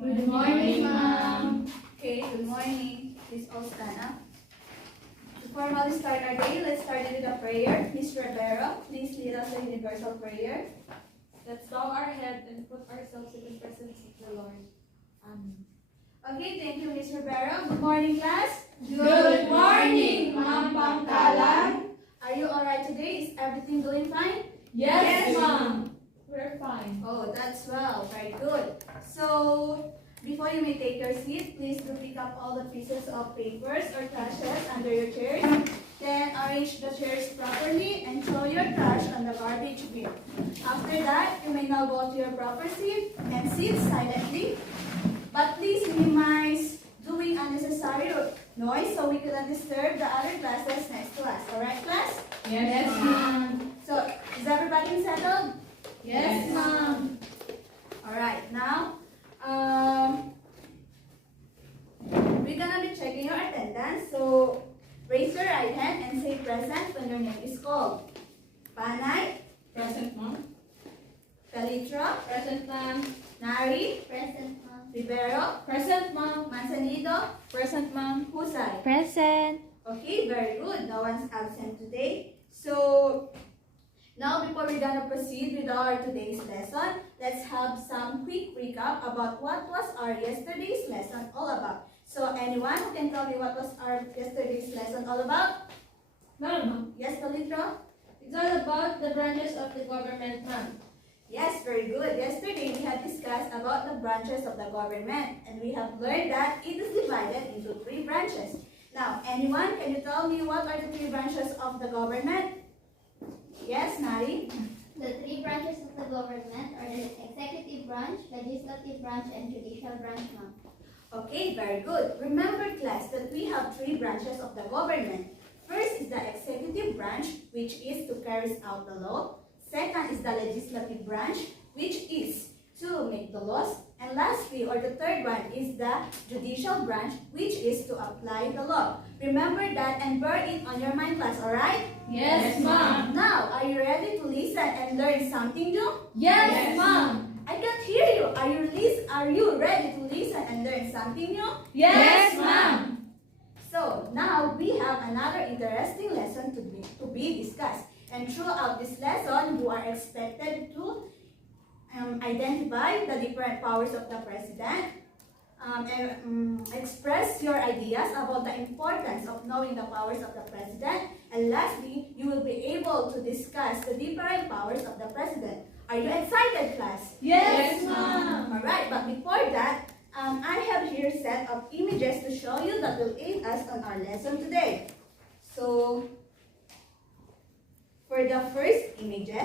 Good morning, ma'am. Okay, good morning. Please all stand up. To formally start our day, let's start it with a prayer. Ms. Rivera, please lead us in universal prayer. Let's bow our head and put ourselves in the presence of the Lord. Amen. Okay, thank you, Ms. Rivera. Good morning, class. Good morning, Ma'am Pangkalan. Are you alright today? Is everything going fine? Yes, ma'am. We're fine. Oh, that's well. Very good. So, before you may take your seat, please do pick up all the pieces of papers or trashes under your chairs. Then arrange the chairs properly and throw your trash on the garbage bin. After that, you may now go to your proper seat and sit silently. But please minimize doing unnecessary noise so we cannot disturb the other classes next to us. Alright, class? Yes, ma'am. So, is everybody settled? Yes, ma'am. Alright, now, we're gonna be checking your attendance. So, raise your right hand and say present when your name is called. Panay, Present, ma'am. Calitra, Present, ma'am. Nari, Present, ma'am. Rivero, Present, ma'am. Mansanido, Present, ma'am. Husay. Present. Okay, very good. No one's absent today. So, now before we're gonna proceed with our today's lesson, let's have some quick recap about what was our yesterday's lesson all about. So, anyone who can tell me what was our yesterday's lesson all about? Ma'am, Yes, Kalitra? it's all about the branches of the government, ma'am. Yes, very good. Yesterday we had discussed about the branches of the government and we have learned that it is divided into 3 branches. Now, anyone, can you tell me what are the 3 branches of the government? Yes, Nari? The 3 branches of the government are the executive branch, legislative branch, and judicial branch, ma'am. Okay, very good. Remember, class, that we have 3 branches of the government. First is the executive branch, which is to carry out the law. Second is the legislative branch, which is to make the laws. And lastly, or the third one, is the judicial branch, which is to apply the law. Remember that and bear it on your mind, class, alright? Yes, ma'am. Now, are you ready to listen and learn something new? Yes, ma'am. I can't hear you. Are you ready to listen and learn something new? Yes, ma'am. So, now we have another interesting lesson to be discussed. And throughout this lesson, you are expected to identify the different powers of the president, and express your ideas about the importance of knowing the powers of the president. And lastly, you will be able to discuss the different powers of the president. Are you excited, class? Yes, ma'am. Alright, but before that, I have here a set of images to show you that will aid us on our lesson today. So, for the first image,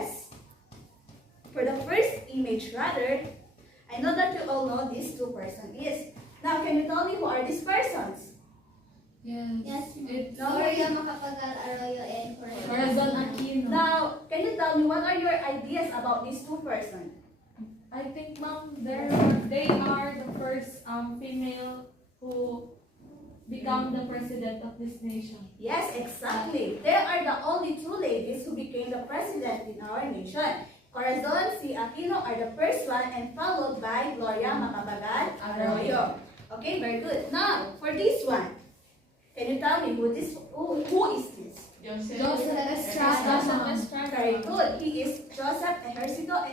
I know that you all know these 2 persons is. Now, can you tell me who are these persons? Yes. Yes, ma'am. It's Gloria Macapagal Arroyo and Corazon Aquino. Now, can you tell me what are your ideas about these 2 persons? I think, ma'am, they are the first female who become the president of this nation. Yes, exactly. They are the only 2 ladies who became the president in our nation. Corazon C. Aquino are the first one and followed by Gloria Macapagal Arroyo. Okay, very good. Now, for this one, can you tell me who is this? Joseph Estrada. Very good. He is Joseph Ejercito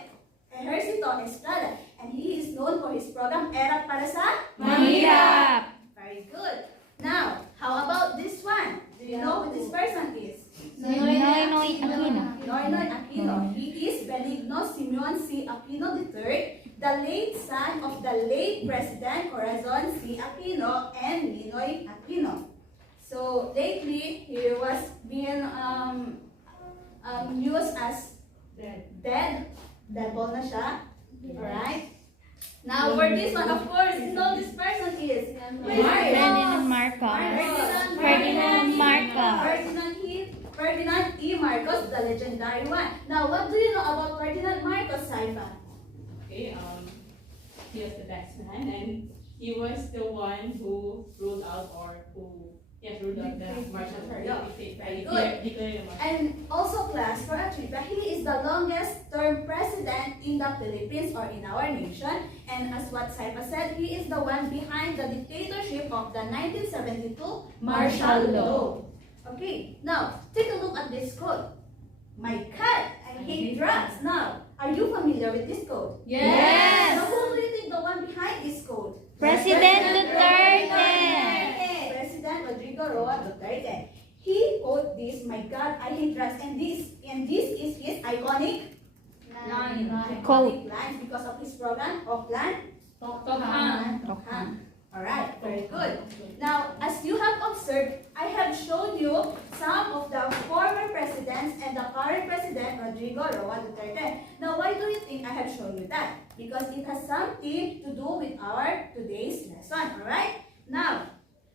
Estrada, and he is known for his program Era para sa Mahirap. Very good. Now, how about this one? Do you know who this person is? Noynoy Aquino. Noynoy Aquino. He is Benigno Simeon C. Aquino III, the late son of the late President Corazon C. Aquino and Ninoy Aquino. So lately, he was being used as dead. Devil na siya. Alright? Now, for this one, of course, you know this person is Ferdinand Marcos. Ferdinand Marcos. Ferdinand E. Marcos, the legendary one. Now, what do you know about Ferdinand Marcos, Saifa? Okay, he was the best man, and he was the one who ruled out or who Yes, Rudolph the martial arts. Very good. And also class, for a trivia, he is the longest term president in the Philippines or in our nation. And as what Saipa said, he is the one behind the dictatorship of the 1972 martial law. Okay, now take a look at this quote. My God, I hate drugs. Now, are you familiar with this quote? Yes. Now, who do you think the one behind this quote? President Duterte. President Rodrigo Roa Duterte. He quote this, my God, I hate drugs, and this is his iconic Quote. lines because of his program of plan. Tokhan. Alright, very good. Now, as you have observed, I have shown you some of the former presidents and the current president, Rodrigo Roa Duterte. Now, why do you think I have shown you that? Because it has something to do with our today's lesson, alright? Now,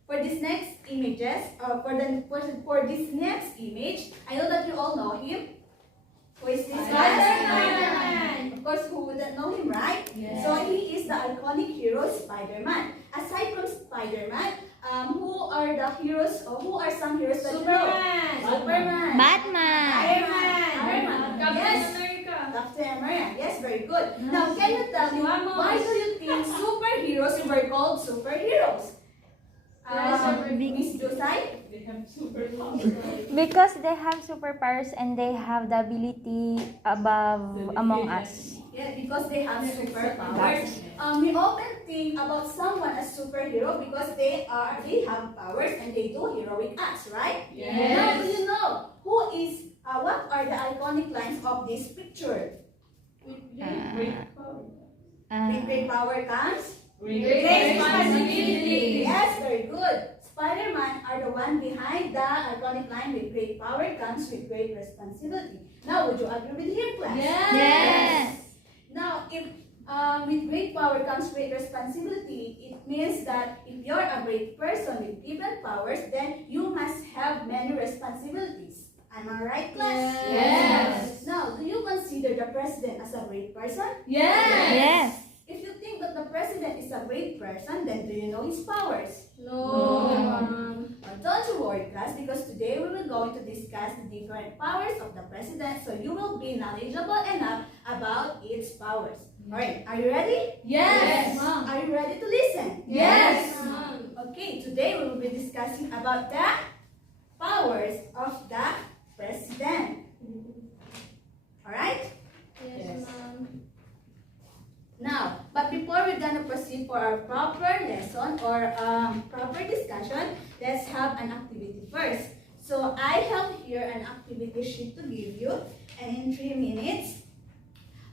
for this next images, for this next image, I know that you all know him. Who is this guy? Spider-Man. Of course, who wouldn't know him, right? Yes. So he is the iconic hero Spider-Man. Aside from Spider-Man, who are the heroes, or who are some heroes that you know? Superman. Batman. Iron Man. Captain Yes. America. Captain America. Yes, very good. Now, can you tell me why do you think superheroes were called superheroes? Miss Josai? They have superpowers. Because they have superpowers and they have the ability above among us. Yeah, because they have superpowers. We often think about someone as superhero because they have powers and they do heroic acts, right? Yes. Now, do you know who is? What are the iconic lines of this picture? With great power comes Great responsibility. Yes, very good. Spider-Man are the one behind the iconic line with great power comes with great responsibility. Now, would you agree with him, class? Yes. Now, if with great power comes great responsibility, it means that if you're a great person with given powers, then you must have many responsibilities. Am I right, class? Yes. Now, do you consider the president as a great person? Yes. Yes. If you think that the president is a great person, then do you know his powers? No. Don't you worry, class, because today we will going to discuss the different powers of the president, so you will be knowledgeable enough about its powers. Alright, are you ready? Yes. Are you ready to listen? Yes. Okay, today we will be discussing about the powers of the president. Alright? Yes. Now, but before we're gonna proceed for our proper lesson or proper discussion, let's have an activity first. So I have here an activity sheet to give you, and in 3 minutes,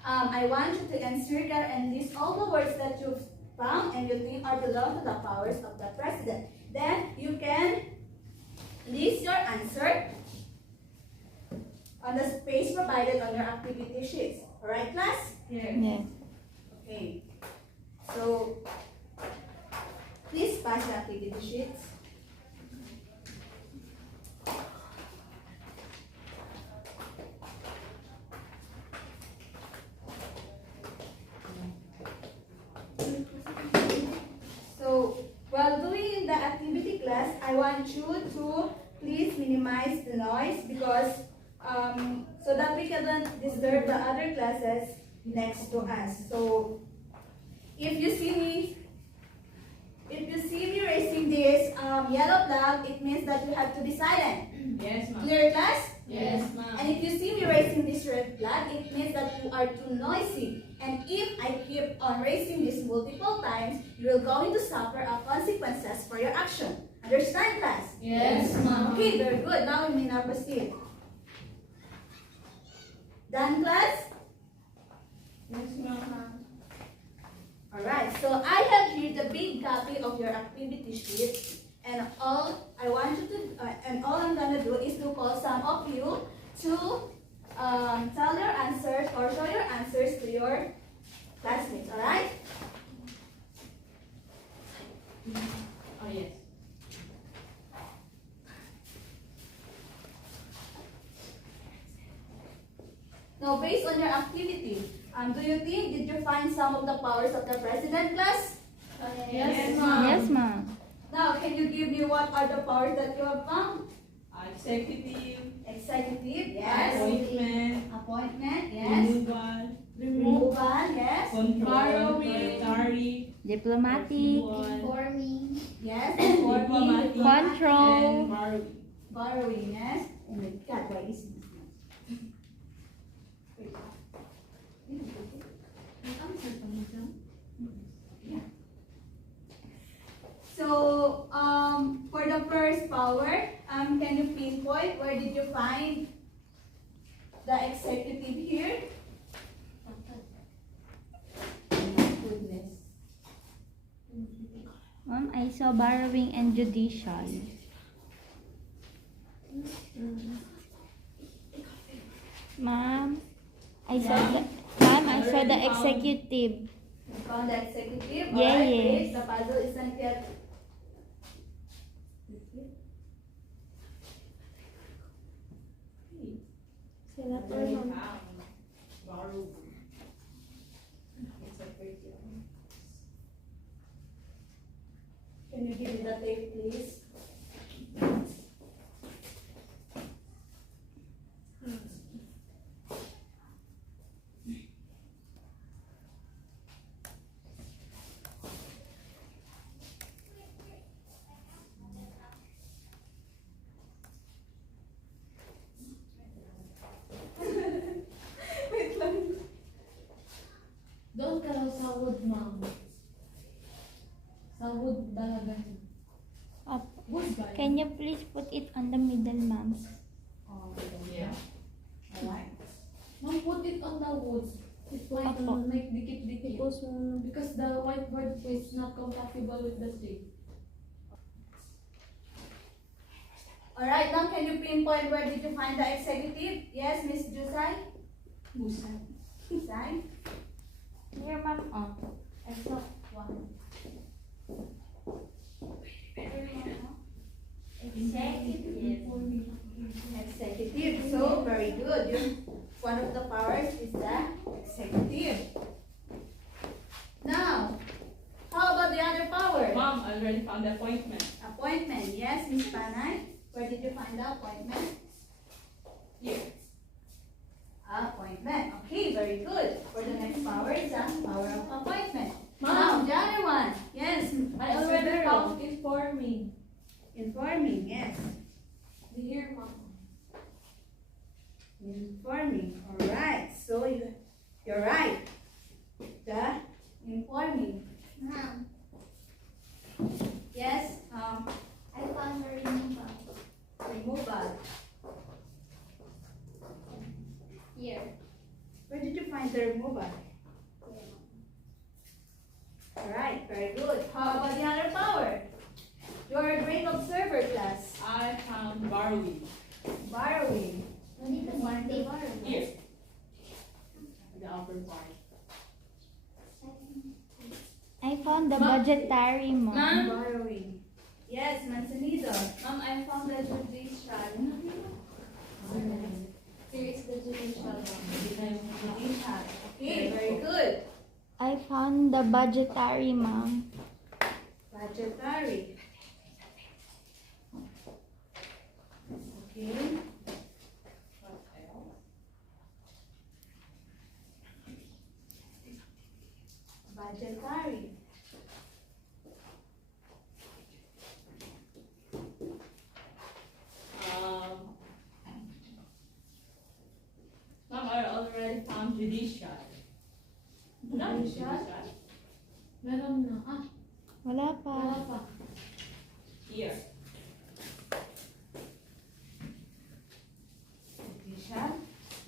I want you to encircle and list all the words that you've found and you think are belong to the powers of the president. Then you can list your answer on the space provided on your activity sheets. Alright, class? Yes. Okay, so please pass the activity sheets. So while doing the activity class, I want you to please minimize the noise because so that we cannot disturb the other classes next to us. So if you see me raising this yellow flag, it means that you have to be silent. Yes, ma'am. Clear, class? Yes, ma'am. And if you see me raising this red flag, it means that you are too noisy. And if I keep on raising this multiple times, you are going to suffer consequences for your action. Understand, class? Yes, ma'am. Okay, very good. Now we may now proceed. Done, class? Yes, ma'am. Alright, so I have here the big copy of your activity sheet, and all I'm gonna do is to call some of you to tell your answers or show your answers to your classmates. Alright? Oh, yes. Now, based on your activity, do you think did you find some of the powers of the president, class? Yes, ma'am. Yes, ma'am. Now, can you give me what are the powers that you have found? Executive. Executive, yes. Appointment. Appointment, yes. Removal. Removal, yes. Control. Borrowing. Authority. Diplomatic. Informing. Yes. Diplomatic. Control. And borrowing. Borrowing, yes. Oh my God, why is this? So, for the first power, can you pinpoint where did you find the executive here? Goodness. Ma'am, I saw borrowing and judicial. Ma'am, I saw the executive. You found the executive? Yeah, Alright, yes. great. The puzzle isn't yet. Already found. Borrowing. Executive. Can you give me the tape, please? Wait lang. Doon ka raw sa wood, ma'am. Sa wood talaga. Opo. Wood ba? yun? Can you please put it on the middle, ma'am? Yeah. Alright. Ma'am, put it on the wood. It's like, Opo. like dikit-dikit. Because the whiteboard is not compatible with the tape. Alright, now can you pinpoint where did you find the executive? Yes, Miss Jusai? Busan. Jusai? Here, ma'am. Oh. I saw one. Executive. So, very good. One of the powers is the executive. Now, how about the other power? Mom, I already found the appointment. Appointment. Yes, Miss Panay? Where did you find the appointment? Here. Appointment. Okay, very good. For the next power is the power of appointment. Now, Ma'am, the other one. Yes, I already found informing. Informing, yes. Here, ma'am. Informing. Alright. So you're right. The informing. Ma'am, Yes, I found the removal. removal. Here. Where did you find the removal? Alright, very good. How about the other power? You're a great observer, class. I found borrowing. Borrowing. Nandito sa paper. Here. The upper part. I found the Ma'am. budgetary, ma'am. Ma'am. Borrowing. Yes, Mansanido. Ma'am, I found the judicial. Here is the judicial, ma'am. Judicial. Okay, very good. I found the budgetary, ma'am. Budgetary. Okay. What else? Budgetary. Mom, I already found judicial. Not Judicial? Meron na. Ah, Wala pa. wala pa. Here. Judicial.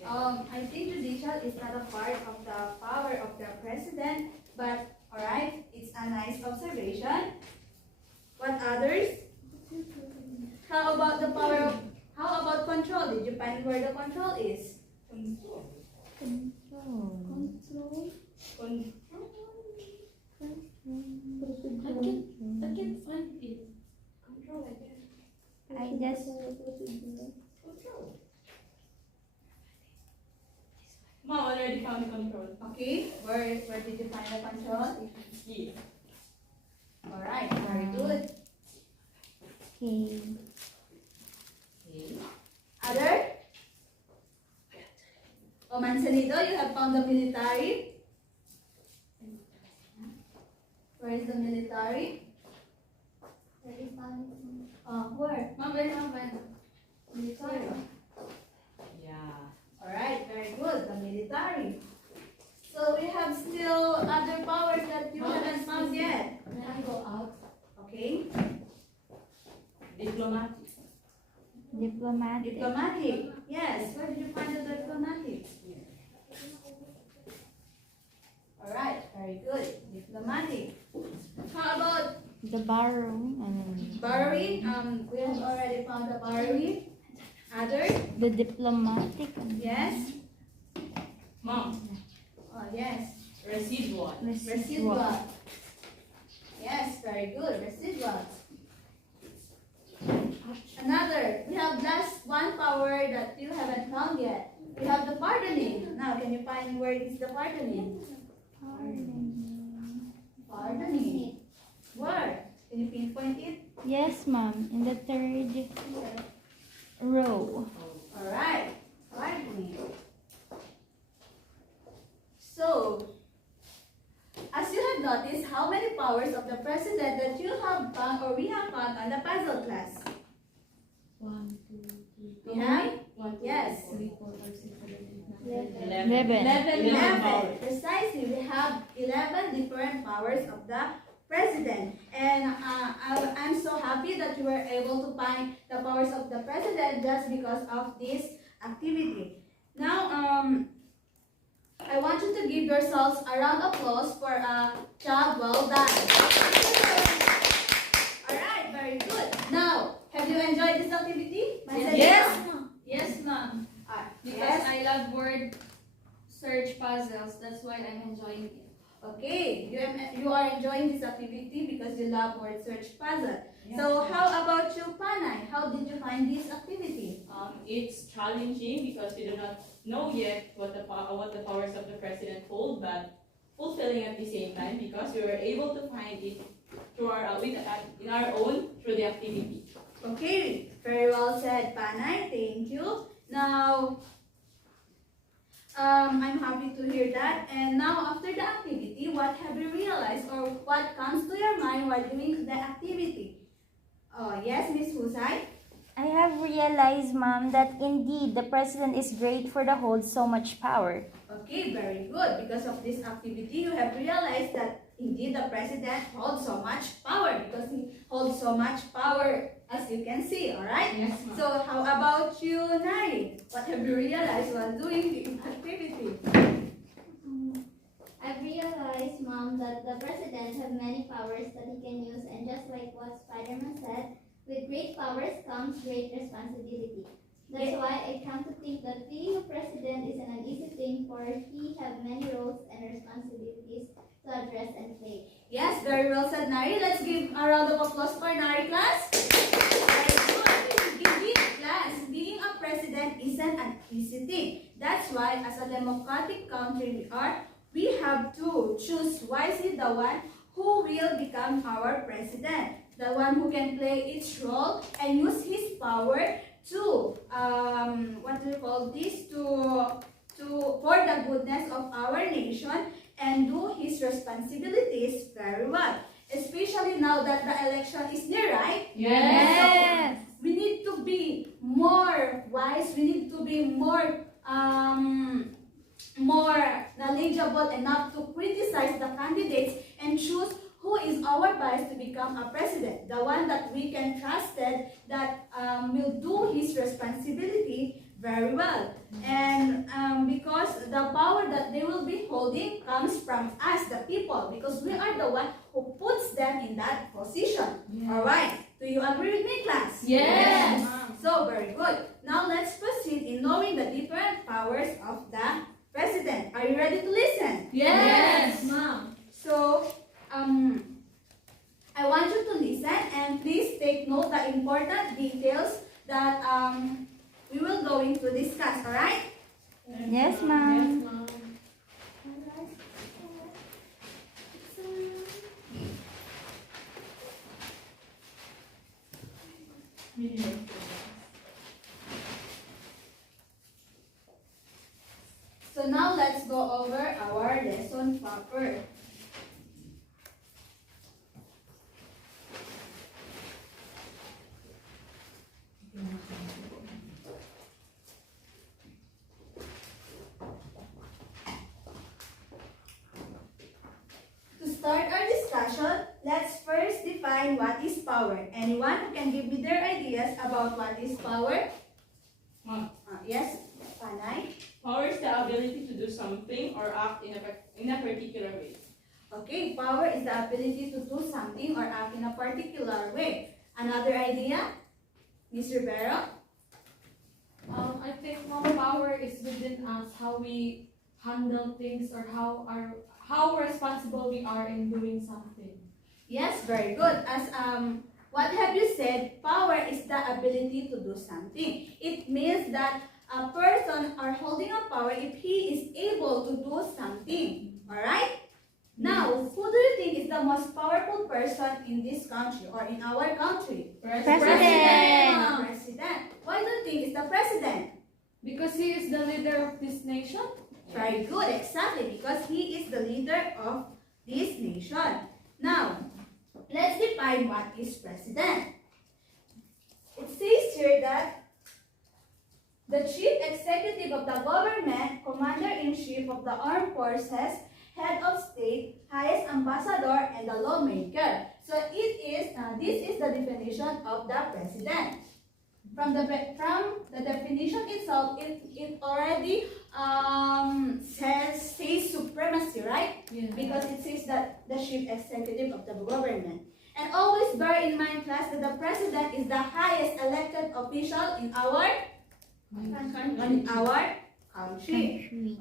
I think judicial is not a part of the power of the president, but alright, it's a nice observation. What others? How about the power of, how about control? Did you find where the control is? Control. Control. Control. Control. I can't find it. Control again. I just Control. Mom, already found the control. Okay, where did you find the control? Here. Alright, very good. Okay. Okay. Other? O Manzanito, you have found the military. Where is the military? Where is found? Where? Ma'am, where naman? Military. Yeah. Alright, very good. The military. So we have still other powers that you haven't found yet. May I go out? Okay. Diplomatic. Diplomatic. Diplomatic. Yes. Where did you find the diplomatic? Alright, very good. Diplomatic. How about The barrow. borrowing? We have already found the borrowing. Other? The diplomatic. Yes. Mom. Yes. Residual. Residual. Yes, very good. Residual. Another. We have last one power that you haven't found yet. We have the pardoning. Now, can you find where is the pardoning? Pardoning. Where? Can you pinpoint it? Yes, ma'am. In the third row. Alright. Pardoning. So, as you have noticed, how many powers of the president that you have found or we have found on the puzzle class? 1, 2, 3. We have? 1, 2, Yes. 3, 4, 5, 6, 7, 8, 9, 10. 11. 11. powers. Precisely, we have 11 different powers of the president. And I'm so happy that you were able to find the powers of the president just because of this activity. Now, I want you to give yourselves a round of applause for a job well done. Alright, very good. Now, have you enjoyed this activity? Yes, ma'am. Yes, ma'am. Because Yes. I love word search puzzles. That's why I'm enjoying it. Okay, you are enjoying this activity because you love word search puzzle. Yes. So how about you, Panay? How did you find this activity? It's challenging because we do not know yet what the powers of the president hold, but fulfilling at the same time because we were able to find it through in our own through the activity. Okay, very well said, Panay. Thank you. Now, I'm happy to hear that. And now, after the activity, what have you realized or what comes to your mind while doing the activity? Yes, Miss Husay? I have realized, ma'am, that indeed the president is great for the hold so much power. Okay, very good. Because of this activity, you have realized that indeed the president holds so much power because he holds so much power as you can see, alright? Yes, ma'am. So how about you, Nari? What have you realized while doing the activity? I've realized, Mom, that the president has many powers that he can use, and just like what Spider-Man said, with great powers comes great responsibility. That's Yeah. why I come to think that being a president isn't an easy thing, for he has many roles and responsibilities to address and play. Yes, very well said, Nari. Let's give a round of applause for Nari, class. Very good. Indeed, class, being a president isn't an easy thing. That's why, as a democratic country we have to choose wisely the one who will become our president. The one who can play its role and use his power to, what do you call this, for the goodness of our nation and do his responsibilities very well. Especially now that the election is near, right? Yes. We need to be more wise. We need to be more knowledgeable enough to criticize the candidates and choose who is our vice to become a president. The one that we can trust that will do his responsibility very well. And because the power that they will be holding comes from us, the people, because we are the one who puts them in that position. Yeah. Alright, do you agree with me, class? Yes. So, very good. Now, let's proceed in knowing the different powers of the president. Are you ready to listen? Yes, ma'am. So, I want you to listen and please take note the important details that we will going to discuss, alright? Yes, ma'am. Yes, ma'am. Minimum. So now let's go over our lesson proper. To start our discussion, let's first define what is power. Anyone who can give me their ideas about what is power? Ma'am. Yes, Panay. Power is the ability to do something or act in a particular way. Okay, power is the ability to do something or act in a particular way. Another idea? Miss Rivera? I think mom, power is within us, how we handle things or how responsible we are in doing something. Yes, very good. As what have you said? Power is the ability to do something. It means that a person are holding a power if he is able to do something. Alright? Now, who do you think is the most powerful person in this country or in our country? President. President. Why do you think is the president? Because he is the leader of this nation. Very good, exactly, because he is the leader of this nation. Now, let's define what is president. It says here that the chief executive of the government, commander-in-chief of the armed forces, head of state, highest ambassador, and the lawmaker. So this is the definition of the president. From the definition itself, it already says supremacy, right? Yeah. Because it says that the chief executive of the government. And always bear in mind, class, that the president is the highest elected official in our country.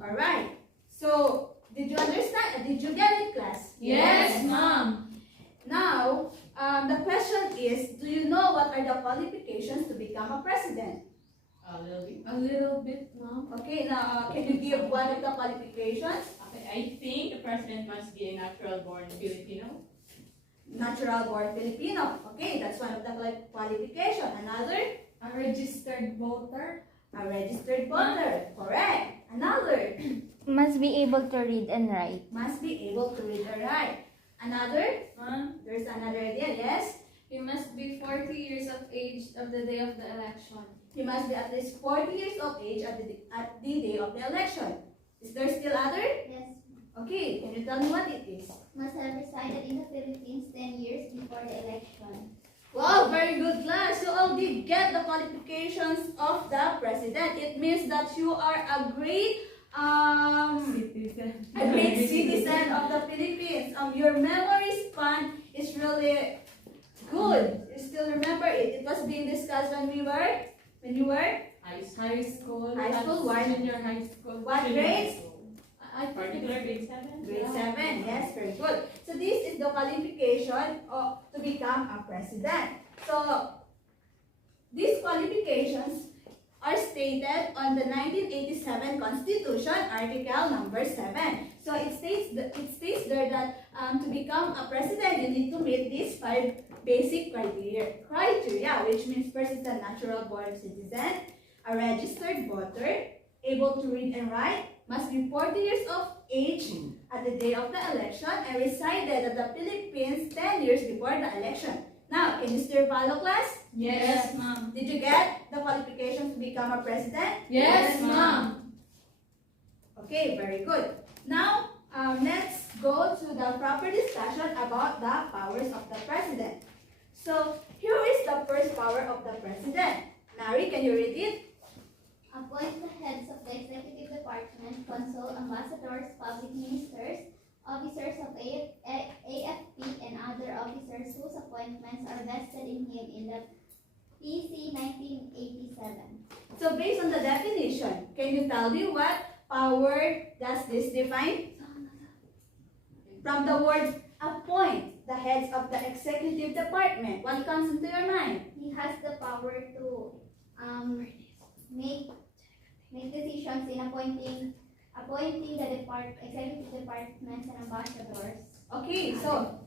All right. So, did you understand? Did you get it, class? Yes, mom. Now, the question is, do you know what are the qualifications to become a president? A little bit. A little bit, mom. Okay, now, can you give one of the qualifications? Okay, I think the president must be a natural born Filipino. Natural born Filipino. Okay, that's one of the qualifications. Another? A registered voter. A registered voter. Correct. Another? Must be able to read and write. Must be able to read and write. Another? There's another idea, yes? He must be 40 years of age of the day of the election. He must be at least 40 years of age at the day of the election. Is there still other? Yes. Okay, can you tell me what it is? Must have resided in the Philippines 10 years before the election. Wow, very good, class. You all did get the qualifications of the president. It means that you are a great citizen of the Philippines. Your memory span is really good. You still remember it. It was being discussed when you were High school. High school, what? Junior high school. what grade? I think Particular grade 7. Grade 7. Yes, very good. So this is the qualification to become a president. So these qualifications are stated on the 1987 Constitution, Article number 7. So it states there that to become a president, you need to meet these 5 basic criteria, which means first is a natural born citizen, a registered voter, able to read and write, must be 40 years of age at the day of the election, and resided at the Philippines 10 years before the election. Now, can you still follow, class? Yes, mom. Did you get the qualifications to become a president? Yes, mom. Okay, very good. Now, let's go to the proper discussion about the powers of the president. So, here is the first power of the president. Nari, can you read it? Appoint the heads of the executive department, consul, ambassadors, public ministers, officers of AFP, and other officers whose appointments are vested in him in the PC 1987. So, based on the definition, can you tell me what power does this define? From the word appoint, the heads of the executive department, what comes into your mind? He has the power to make decisions in appointing the executive departments and ambassadors. Okay, so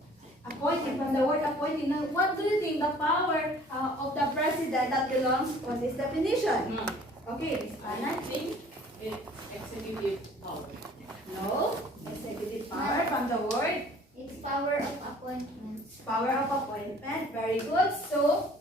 Appointing, from the word appointing. Now, what do you think the power of the president that belongs on this definition? Okay, Ms. I Pana. think it's executive power. No, executive power from the word It's power of appointment. power of appointment. Very good. So,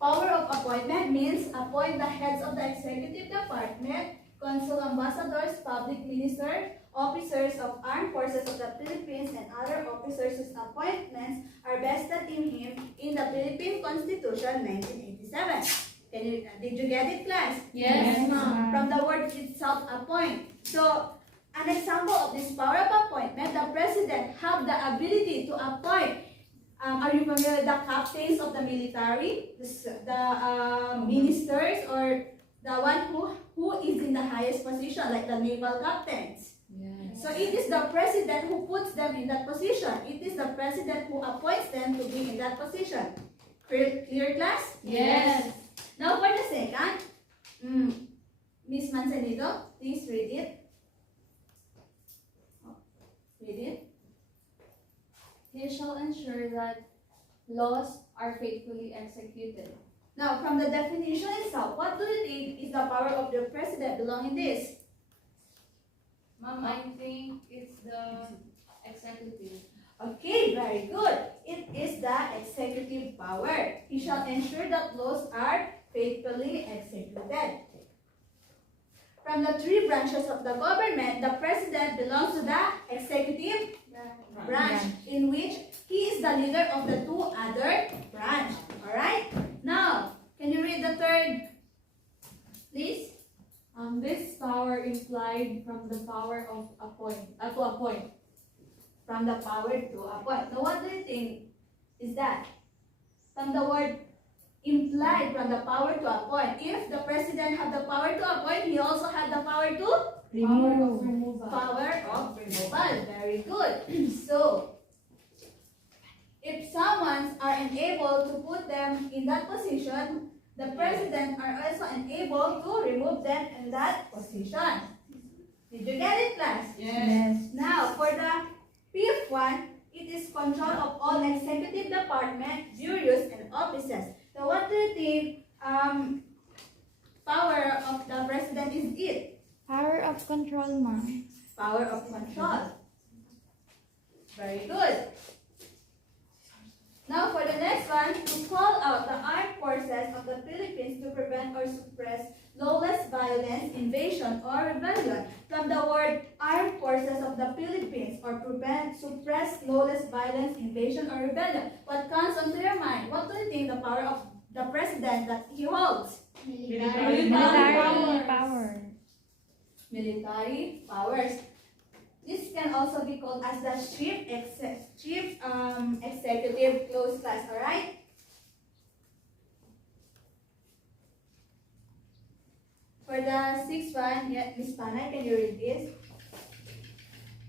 power of appointment means appoint the heads of the executive department, consul ambassadors, public minister, officers of armed forces of the Philippines, and other officers whose appointments are vested in him in the Philippine Constitution 1987. Did you get it, class? Yes, ma'am. From the word itself, appoint. So, an example of this power of appointment, the president have the ability to appoint. Are you familiar with the captains of the military, the ministers, or the one who is in the highest position, like the naval captains? Yes. So it is the president who puts them in that position. It is the president who appoints them to be in that position. Clear, class? Yes. Now for the second, Miss Manzanito, please read it. Read it. He shall ensure that laws are faithfully executed. Now, from the definition itself, what do you think is the power of the president belong in this? Ma'am, I think it's the executive. Okay, very good. It is the executive power. He shall ensure that laws are faithfully executed. From the three branches of the government, the president belongs to the executive branch, in which he is the leader of the two other branch. Alright? Now, can you read the third, please? This power implied from the power of to appoint. From the power to appoint. Now, what do you think is that? From the word implied from the power to appoint. If the president had the power to appoint, he also had the power to Power of removal. power of removal. Very good. So, if someone are unable to put them in that position, the president are also unable to remove them in that position. Did you get it, class? Yes. Now, for the fifth one, it is control of all executive department, bureaus, and offices. So, what do you think power of the president is it? Power of control, ma'am. Power of control. Very good. Now for the next one, to call out the armed forces of the Philippines to prevent or suppress lawless violence, invasion, or rebellion. From the word armed forces of the Philippines, or prevent, suppress lawless violence, invasion, or rebellion. What comes onto your mind? What do you think the power of the president that he holds? Military Military power. Military powers. This can also be called as the chief executive close class, alright? For the sixth one, yeah, Ms. Panay, can you read this?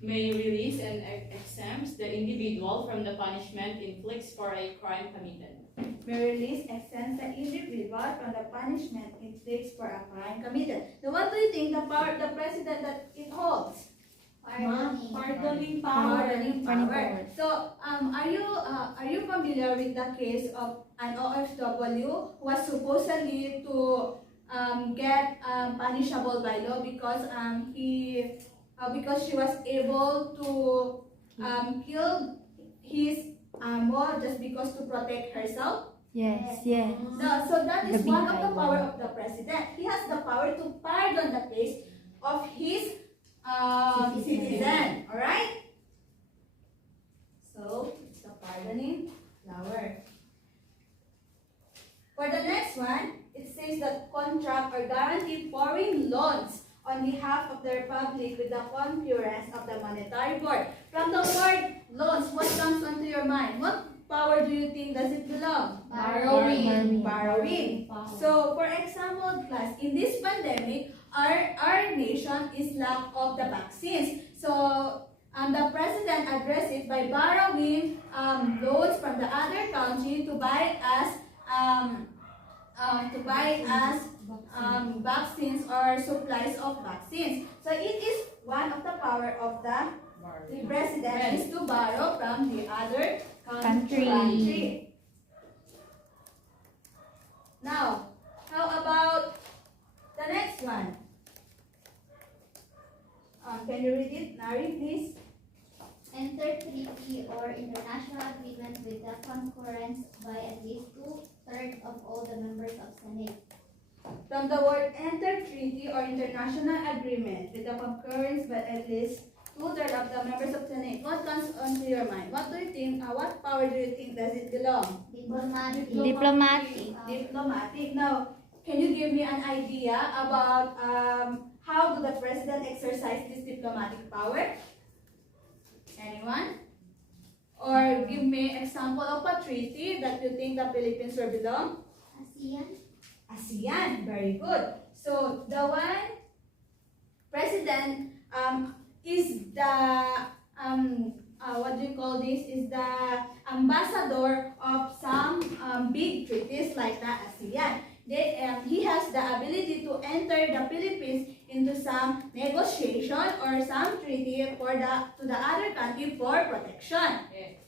May release and exempts the individual from the punishment inflicts for a crime committed. May release exempts the individual from the punishment inflicts for a crime committed. Now, what do you think the power, the president that it holds? Pardoning Pardoning Pardoning power. power. So, are you familiar with the case of an OFW who was supposedly to get punishable by law because because she was able to kill his amo just because to protect herself? Yes, yes. No, so that is The one big of the guy power one. of the president. He has the power to pardon the case of his citizen. Alright? So, it's the pardoning power. For the next one, it says that contract or guarantee foreign loans on behalf of the Republic with the concurrence of the Monetary Board. From the word loans, what comes onto your mind? What power do you think does it belong? Borrowing. Borrowing. So, for example, class, in this pandemic, our nation is lack of the vaccines. So, the president addressed it by borrowing loans from the other country to buy us vaccines or supplies of vaccines. So, it is one of the power of the president is to borrow from the other Country. Now, how about the next one? Can you read it, Nari, please? Enter treaty or international agreement with the concurrence by at least 2/3 of all the members of Senate. From the word enter treaty or international agreement with the concurrence by at least 2/3 of the members of Senate, what comes onto your mind? What do you think? What power do you think does it belong? Diplomatic. Diplomatic. Diplomatic. Now, can you give me an idea about how do the president exercise this diplomatic power? Anyone? Or give me example of a treaty that you think the Philippines will belong? ASEAN. ASEAN. Very good. So the one president is the what do you call this? Is the ambassador of some big treaties like the ASEAN. He has the ability to enter the Philippines into some negotiation or some treaty to the other country for protection. Yes.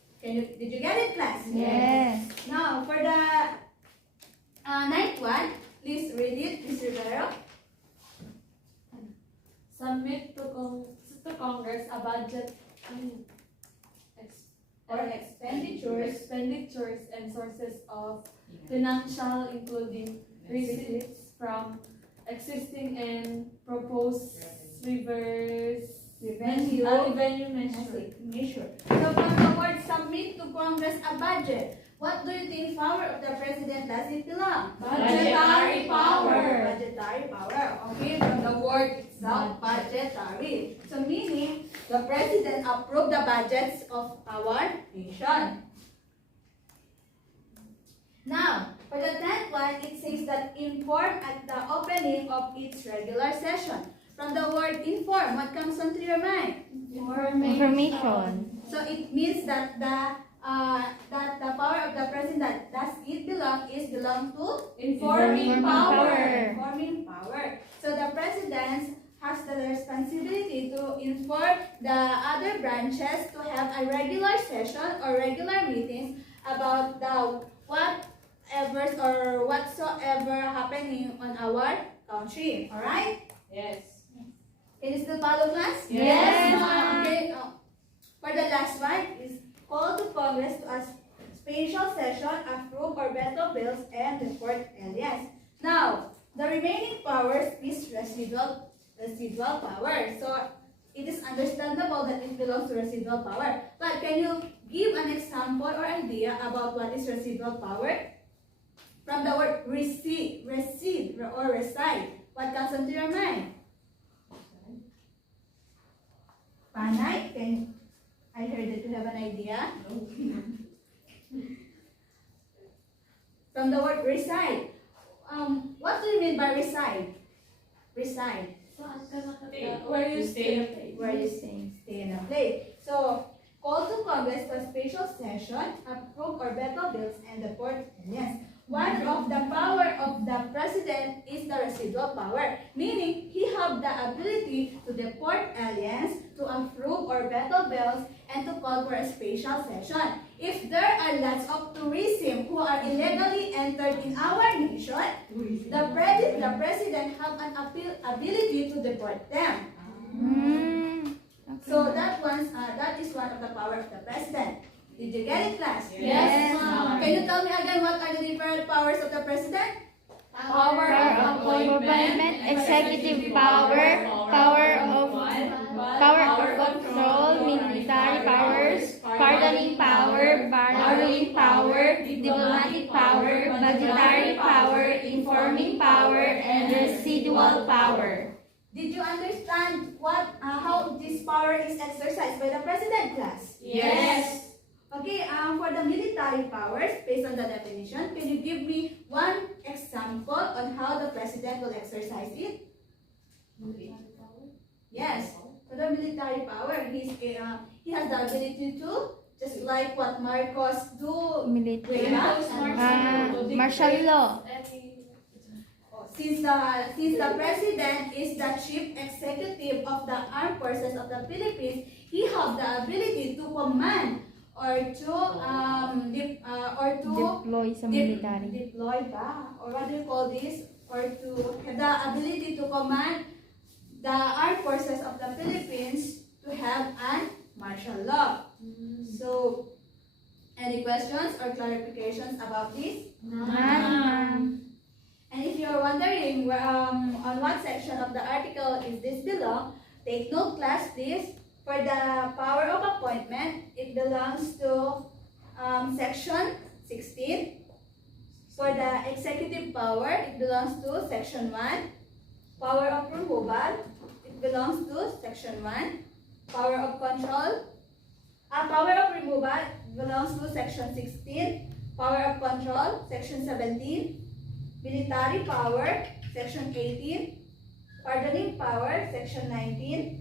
Did you get it, class? Yes. Now for the ninth one, please read it, Mr. Rivero. Submit to Congress a budget Or expenditures. expenditures and sources of financial, including receipts from existing and proposed revenue measure. So from the word submit to Congress a budget, what do you think power of the president does it belong? Budgetary power. Budgetary power. Okay, from the word itself, budgetary. So meaning the president approved the budgets of our nation. Now, for the 10th one, it says that inform at the opening of its regular session. From the word inform, what comes onto your mind? Information. So it means that the power of the president does it belong to Informing power. Informing power. So the president has the responsibility to inform the other branches to have a regular session or regular meetings about the whatsoever happening on our country. Alright? Yes. Can you still follow, class? Yes, ma'am. Okay. For the last one is call to Congress to a special session, approve or veto bills, and report alias. Now, the remaining powers is residual power. So it is understandable that it belongs to residual power. But can you give an example or idea about what is residual power? From the word recede or reside, what comes into your mind? Panay, I heard that you have an idea. From the word reside, what do you mean by reside? Reside, Where you stay. where you stay in a place. So, call to Congress to a special session, approve or veto bills, and report yes. One of the power of the president is the residual power, meaning he have the ability to deport aliens, to approve or veto bills, and to call for a special session. If there are lots of tourism who are illegally entered in our nation, the president have an ability to deport them. So that is one of the power of the president. Did you get it, class? Yes, ma'am. Can you tell me again what are the different powers of the president? Power of Appointment, executive power, power of control, military powers, pardoning power, borrowing power, diplomatic power, budgetary power, informing power, and residual power. Did you understand how this power is exercised by the president, class? Yes. Okay, for the military powers, based on the definition, can you give me one example on how the president will exercise it? Yes, for the military power, he has the ability to, just like what Marcos do. Military. Wait, Martial law. Since the president is the chief executive of the armed forces of the Philippines, he have the ability to command or to Deploy sa military. deploy ba? Or what do you call this? Or to have the ability to command the armed forces of the Philippines to have an martial law. So, any questions or clarifications about this? Ma'am. And if you're wondering on what section of the article is this belong, take note class this. For the power of appointment, it belongs to section 16. For the executive power, it belongs to section 1. Power of removal, it belongs to section 1. Power of control, power of removal belongs to section 16. Power of control, section 17. Military power, section 18. Pardoning power, section 19.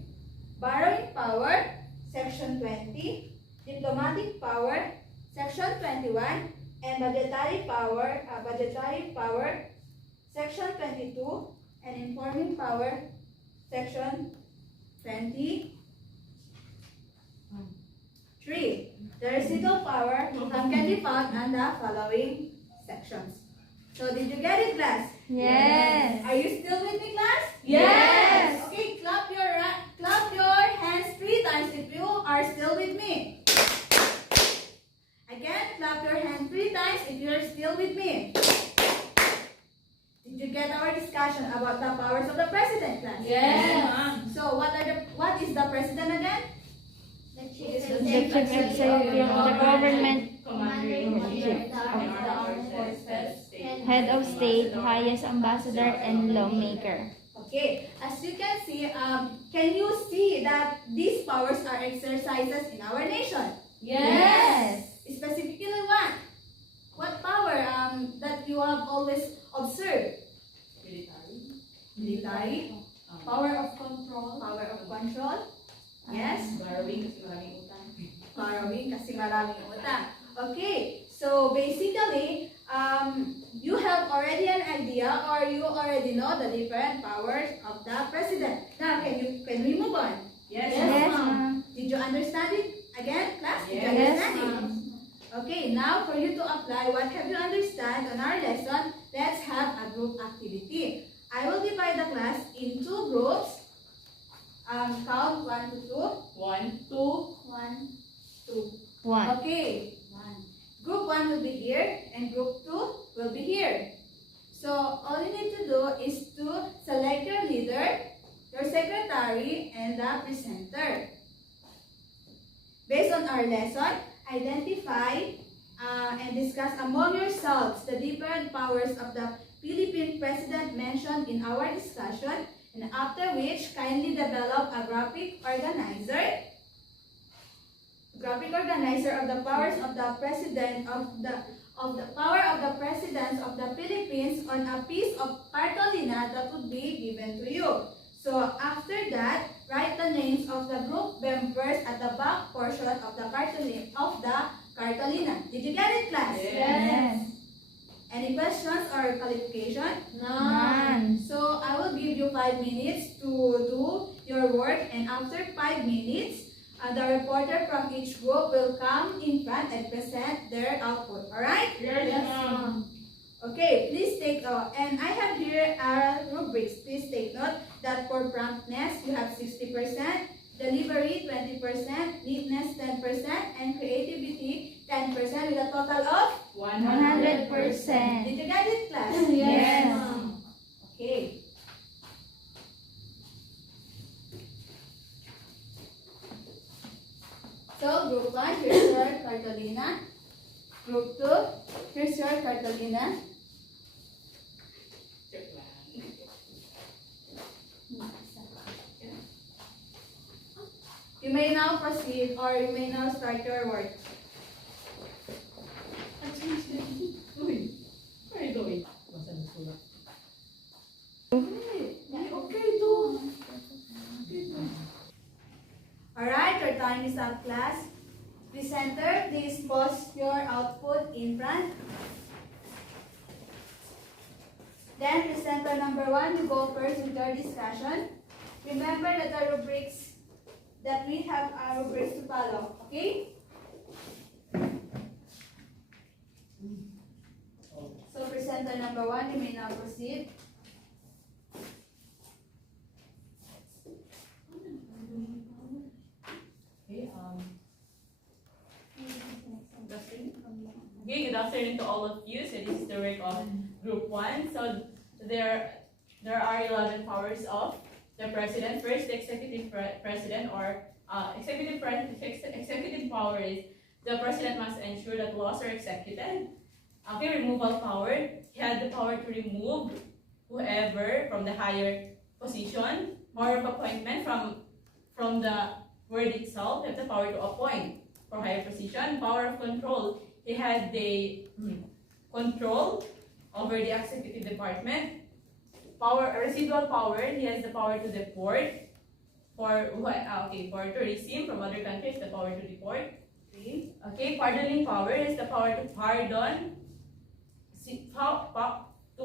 Borrowing power, section 20. Diplomatic power, section 21. And budgetary power, section 22. And informing power, section 23. The residual power can be found on the following sections. So did you get it, class? Yes. Are you still with me, class? Yes. Okay, clap your hands 3 times if you are still with me. Again, clap your hands 3 times if you are still with me. Did you get our discussion about the powers of the president, class? Yes. So what is the president again? The chief The chief executive of the government, Commander-in-Chief of the Armed Forces, head of state, highest ambassador, and lawmaker. Okay, as you can see, can you see that these powers are exercises in our nation? Yes. Specifically what? What power that you have always observed? Military. Power of control. Power of control. Yes. Borrowing kasi maraming utang. Okay, so basically, you have already an idea or you already know the different powers of the president. Now, can we move on? Yes. Yes, ma'am. Did you understand it again, class? Did you Yes, understand it? Okay, now for you to apply what have you understand on our lesson, let's have a group activity. I will divide the class in 2 groups. Count 1 to 2. 1, 2. 1, 2. One. Okay. Group 1 will be here and group 2 will be here. So all you need to do is to select your leader, your secretary, and the presenter. Based on our lesson, identify and discuss among yourselves the different powers of the Philippine president mentioned in our discussion, and after which kindly develop a graphic organizer of the powers of the president of the power of the presidents of the Philippines on a piece of cartolina that would be given to you. So after that, write the names of the group members at the back portion of the cartolina. Did you get it, class? Yes. Any questions or qualification? None. So I will give you 5 minutes to do your work, and after 5 minutes, the reporter from each group will come in front and present their output. Alright? Yes, ma'am. Okay, please take and I have here our rubrics. Please take note that for promptness, you have 60%, delivery 20%, neatness 10%, and creativity 10% with a total of 100%. Did you get it, class? Yes. ma'am. Okay. So, group 1, here's your cartolina. Group 2, here's your cartolina. You may now proceed or you may now start your work. Where are you going? Alright, your time is up, class. Presenter, please post your output in front. Then, presenter number 1, you go first with your discussion. Remember that the rubrics that we have our rubrics to follow. Okay? So presenter number 1, you may now proceed. Okay, good afternoon to all of you. So this is the work of Group 1. So there are 11 powers of the president. First, the executive president or executive power is the president must ensure that laws are executed. Okay, removal power. He had the power to remove whoever from the higher position. Power of appointment from the word itself. He had the power to appoint for higher position. Power of control. He had the control over the executive department. Residual power. He has the power to deport for tourism from other countries. The power to deport. Okay, pardoning power is the power to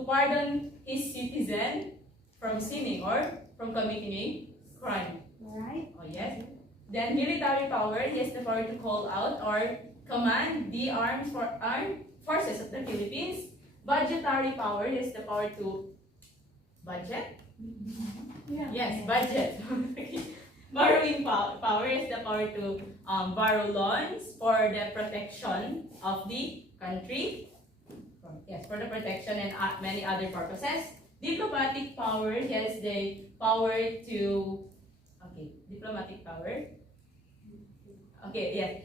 pardon his citizen from sinning or from committing a crime. Alright. Oh yes. Then military power, he has the power to call out or command the armed forces of the Philippines. Budgetary power, he has the power to budget. Yeah. Yes, budget. Borrowing power is the power to borrow loans for the protection of the country. Yes, for the protection and many other purposes. Diplomatic power, he has the power to, diplomatic power. Okay, yes.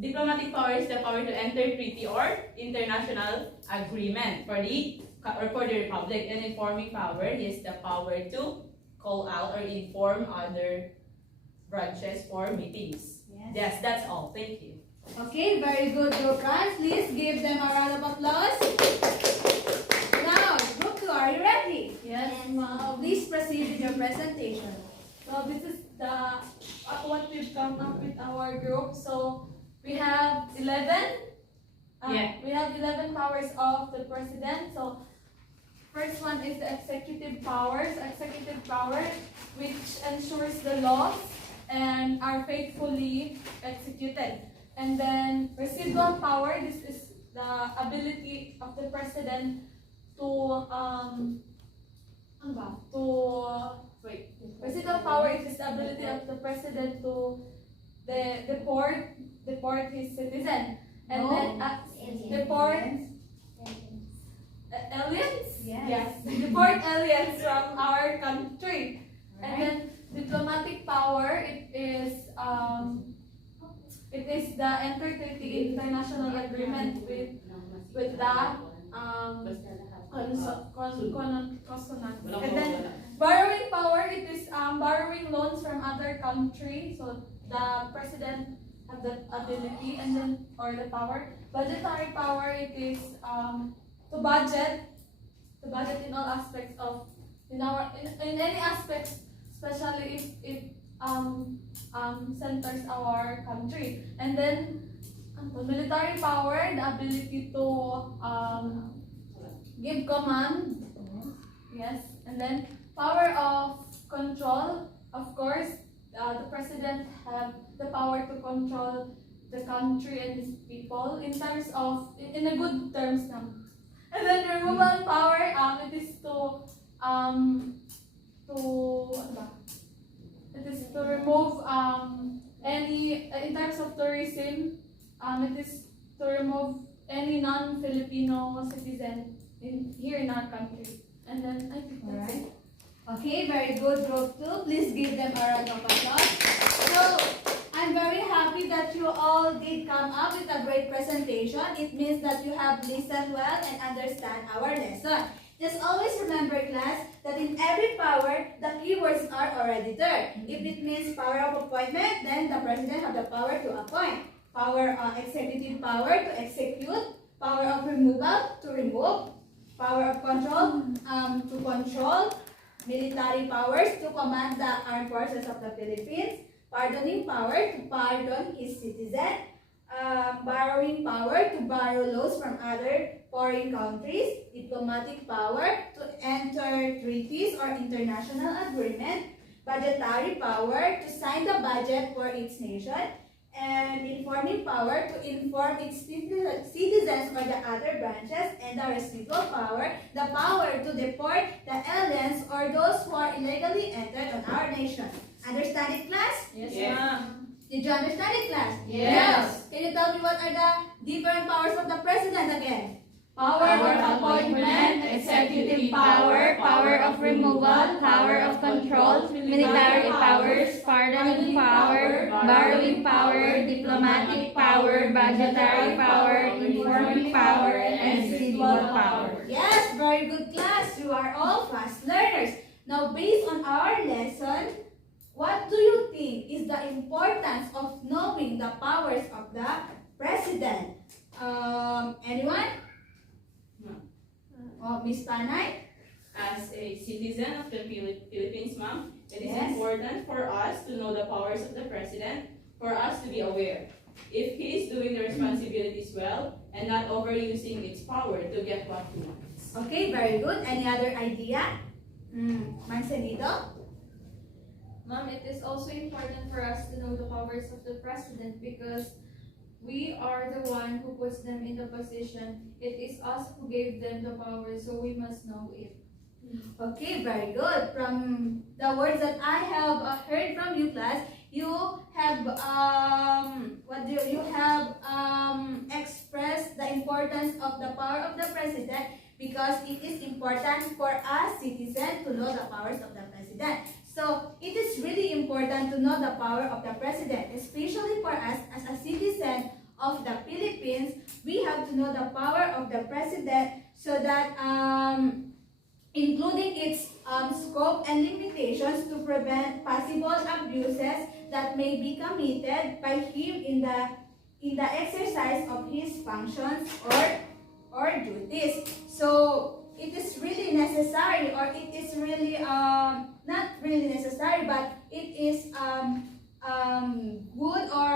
Diplomatic power is the power to enter treaty or international agreement for the republic. And informing power is the power to call out or inform other branches for meetings. Yes, that's all. Thank you. Okay, very good, Group 1. Please give them a round of applause. Now, Group 2, are you ready? Yes, Please proceed with your presentation. So this is the what we've come up with our group. So we have 11. We have 11 powers of the president. So first one is the executive powers. Executive power, which ensures the laws and are faithfully executed. And then residual power. This is the ability of the president to residual power is the ability of the president to deport his citizen, and then deport aliens. Yes, deport aliens from our country. And then diplomatic power. It is the enter to the international agreement with the consonants. And then borrowing power, it is borrowing loans from other countries. So the president have the ability and then or the power. Budgetary power, it is to budget in all aspects of in any aspects, especially if centers our country. And then military power, the ability to give command. Yes. And then power of control, of course, the president have the power to control the country and its people in terms of in a good terms now. And then removal power, it is to remove any in terms of tourism. It is to remove any non-Filipino citizen here in our country. And then I think that's it. Okay, very good, Group 2. Please give them a round of applause. So, I'm very happy that you all did come up with a great presentation. It means that you have listened well and understand our lesson. Just always remember, class, that in every power, the keywords are already there. If it means power of appointment, then the president has the power to appoint. Executive power to execute. Power of removal, to remove. Power of control, to control. Military powers, to command the armed forces of the Philippines. Pardoning power, to pardon his citizen. Borrowing power, to borrow loans from other foreign countries. Diplomatic power, to enter treaties or international agreement. budgetary power to sign the budget for its nation, and informing power to inform its citizens or the other branches, and the residual power, the power to deport the aliens or those who are illegally entered on our nation. Understand it, class? Yes, Yes. ma'am. Did you understand it, class? Yes. Can you tell me what are the different powers of the president again? Power of appointment, executive power, power of removal, power of control, military powers, pardoning power, borrowing power, diplomatic power, budgetary power, informing power, and civil power. Yes, very good, class. You are all fast learners. Now, based on our lesson, what do you think is the importance of knowing the powers of the president? Anyone? No. Oh, Miss Panay? As a citizen of the Philippines, ma'am, it is Yes. important for us to know the powers of the president, for us to be aware. If he is doing the responsibilities well and not overusing its power to get what he wants. Okay, very good. Any other idea? Mancenito? Ma'am, it is also important for us to know the powers of the president because we are the one who puts them in the position. It is us who gave them the power, so we must know it. Okay, very good. From the words that I have heard from you, class, you have expressed the importance of the power of the president because it is important for us citizens to know the powers of the president. So it is really important to know the power of the president, especially for us as a citizen of the Philippines. We have to know the power of the president so that including its scope and limitations to prevent possible abuses that may be committed by him in the exercise of his functions or duties. So it is really necessary, or it is really not really necessary, but it is good, or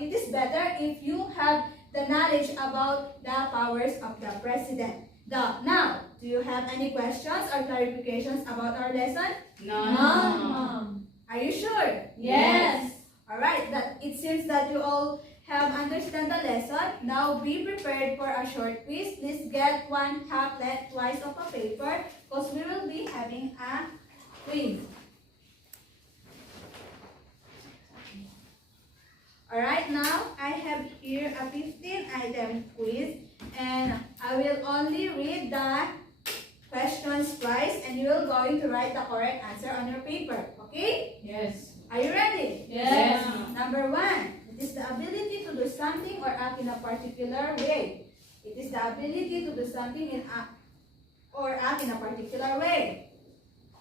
it is better if you have the knowledge about the powers of the president. Now, do you have any questions or clarifications about our lesson? None. Ma'am. Are you sure? Yes. Alright, it seems that you all have understand the lesson. Now be prepared for a short quiz. Please get one half twice of a paper because we will be having a quiz. Alright, now I have here a 15-item quiz, and I will only read the questions twice, and you are going to write the correct answer on your paper. Okay? Yes. Are you ready? Yes. Number 1. It is the ability to do something or act in a particular way. It is the ability to do something or act in a particular way.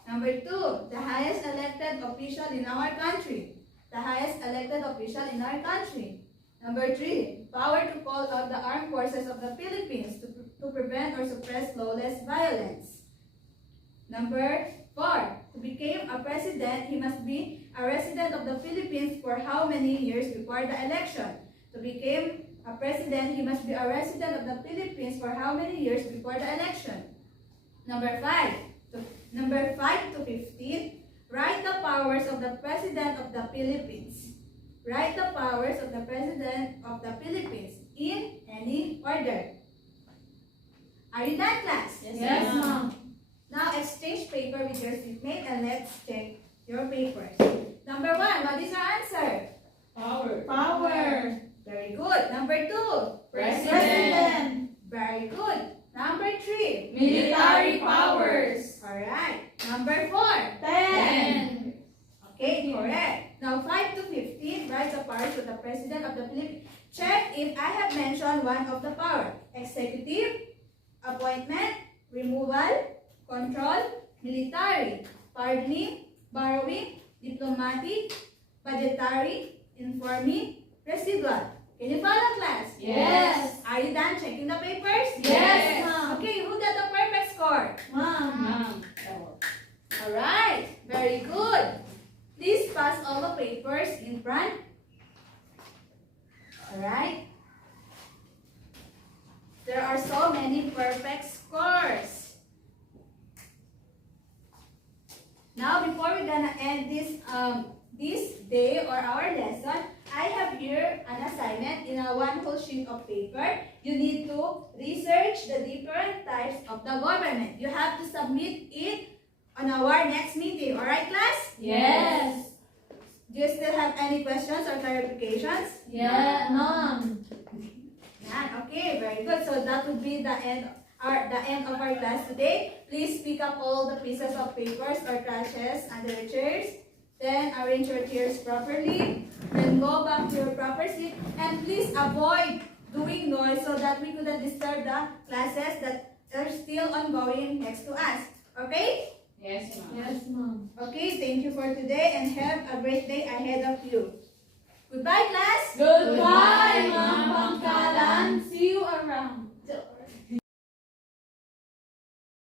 Number 2. The highest elected official in our country. The highest elected official in our country. Number 3. Power to call out the armed forces of the Philippines to prevent or suppress lawless violence. Number 4. To become a president, he must be a resident of the Philippines for how many years before the election? To become a president, he must be a resident of the Philippines for how many years before the election? Number 5 to 15. Write the powers of the President of the Philippines. Write the powers of the President of the Philippines in any order. Are you done, class? Yes, ma'am. Now exchange paper with your seatmate and let's check your papers. Number 1, what is our answer? Power. Power. Very good. Number 2, President. very good. Number 3, Military powers. alright. Number 4, 10. okay, correct. Now 5 to 15, write the powers of the President of the Philippines. Check if I have mentioned one of the power. Executive, appointment, removal, control, military, pardoning, borrowing, diplomatic, budgetary, informing, residual. Can you follow, class? Yes. Are you done checking the papers? Yes, ma'am. Okay, who got the perfect score? Ma'am. Ma'am. Alright, very good. Please pass all the papers in front. Alright. There are so many perfect scores. Now, before we're gonna end this this day or our lesson, I have here an assignment in a one whole sheet of paper. You need to research the different types of the government. You have to submit it on our next meeting. Alright, class? Yes. Do you still have any questions or clarifications? Yeah, Mom. None. Okay, very good. So that would be the end of our class today. Please pick up all the pieces of papers or trashes under the chairs. Then arrange your chairs properly. Then go back to your proper seat. And please avoid doing noise so that we couldn't disturb the classes that are still ongoing next to us. Okay? Yes, ma'am. Yes, Mom. Okay, thank you for today and have a great day ahead of you. Goodbye, class! Goodbye, Ma'am Pangkalan.